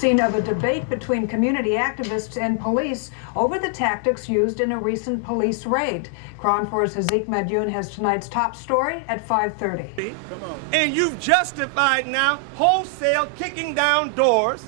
scene of a debate between community activists and police over the tactics used in a recent police raid. KRON 4's Hazik Madyoun has tonight's top story at 5:30. And you've justified now wholesale kicking down doors,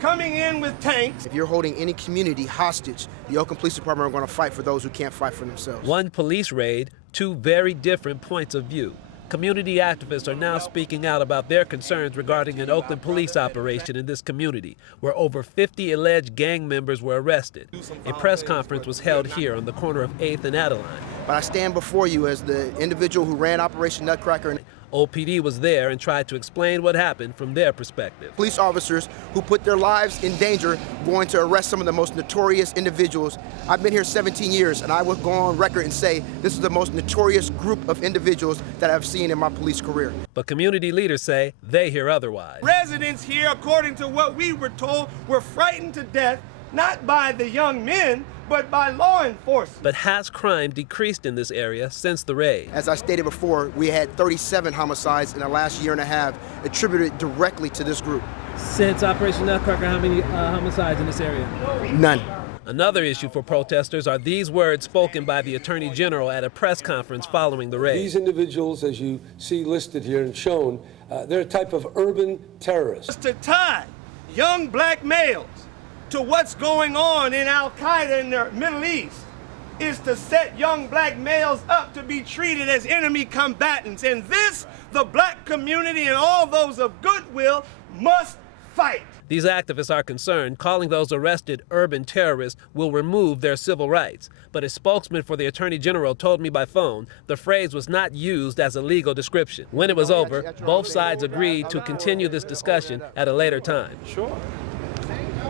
coming in with tanks. If you're holding any community hostage, the Oakland Police Department are going to fight for those who can't fight for themselves. One police raid, two very different points of view. Community activists are now speaking out about their concerns regarding an Oakland police operation in this community, where over 50 alleged gang members were arrested. A press conference was held here on the corner of 8th and Adeline. But I stand before you as the individual who ran Operation Nutcracker. OPD was there and tried to explain what happened from their perspective. Police officers who put their lives in danger going to arrest some of the most notorious individuals. I've been here 17 years, and I would go on record and say this is the most notorious group of individuals that I've seen in my police career. But community leaders say they hear otherwise. Residents here, according to what we were told, were frightened to death, not by the young men, but by law enforcement. But has crime decreased in this area since the raid? As I stated before, we had 37 homicides in the last year and a half attributed directly to this group. Since Operation Nutcracker, how many homicides in this area? None. Another issue for protesters are these words spoken by the Attorney General at a press conference following the raid. These individuals, as you see listed here and shown, they're a type of urban terrorist. To tie young black males to what's going on in Al-Qaeda in the Middle East is to set young black males up to be treated as enemy combatants. And this, the black community and all those of goodwill must fight. These activists are concerned calling those arrested urban terrorists will remove their civil rights. But a spokesman for the Attorney General told me by phone the phrase was not used as a legal description. When it was over, both sides agreed to continue this discussion at a later time. Sure.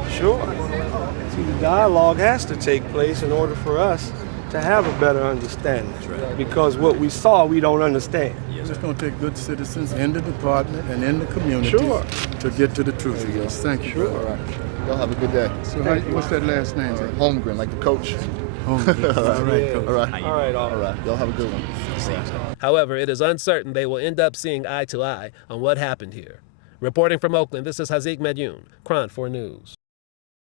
See, the dialogue has to take place in order for us to have a better understanding. Because what we saw, we don't understand. It's going to take good citizens in the department and in the community to get to the truth of this. Thank you. Sure. All right. Y'all have a good day. So what's that last name? Holmgren, like the coach. Holmgren. All right, Coach. All right. Y'all have a good one. However, it is uncertain they will end up seeing eye to eye on what happened here. Reporting from Oakland, this is Hazik Madyoun, KRON 4 News.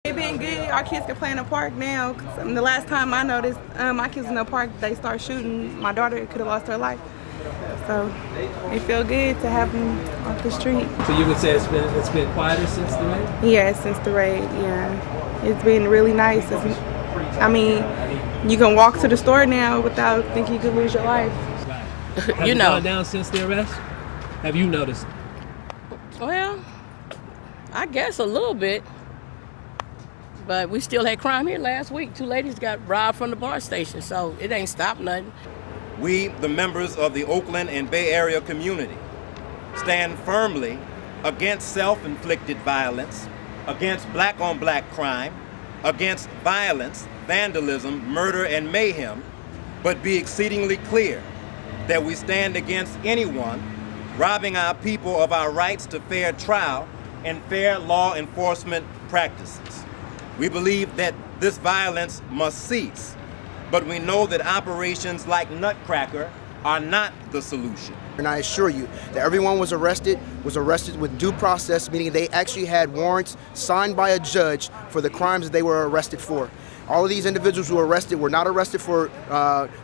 It been good. Our kids can play in the park now. The last time I noticed my kids in the park, they start shooting. My daughter could have lost her life. So it feel good to have them off the street. So you would say it's been quieter since the raid? Yeah, since the raid, yeah. It's been really nice. I mean, you can walk to the store now without thinking you could lose your life. Have you gone down since the arrest? Have you noticed? Well, I guess a little bit. But we still had crime here last week. 2 ladies got robbed from the bar station, so it ain't stopped nothing. We, the members of the Oakland and Bay Area community, stand firmly against self-inflicted violence, against black-on-black crime, against violence, vandalism, murder, and mayhem, but be exceedingly clear that we stand against anyone robbing our people of our rights to fair trial and fair law enforcement practices. We believe that this violence must cease, but we know that operations like Nutcracker are not the solution. And I assure you that everyone was arrested with due process, meaning they actually had warrants signed by a judge for the crimes that they were arrested for. All of these individuals who were arrested were not arrested for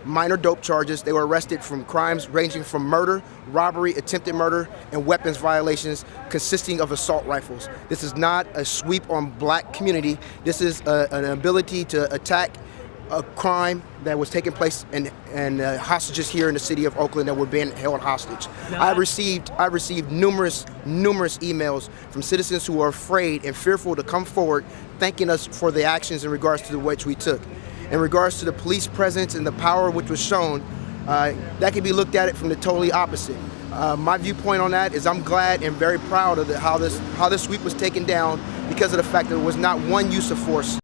minor dope charges. They were arrested from crimes ranging from murder, robbery, attempted murder, and weapons violations consisting of assault rifles. This is not a sweep on black community. This is an ability to attack a crime that was taking place and hostages here in the city of Oakland that were being held hostage. I received numerous emails from citizens who are afraid and fearful to come forward, thanking us for the actions in regards to which we took. In regards to the police presence and the power which was shown, that can be looked at it from the totally opposite. My viewpoint on that is I'm glad and very proud of how this sweep was taken down because of the fact that there was not one use of force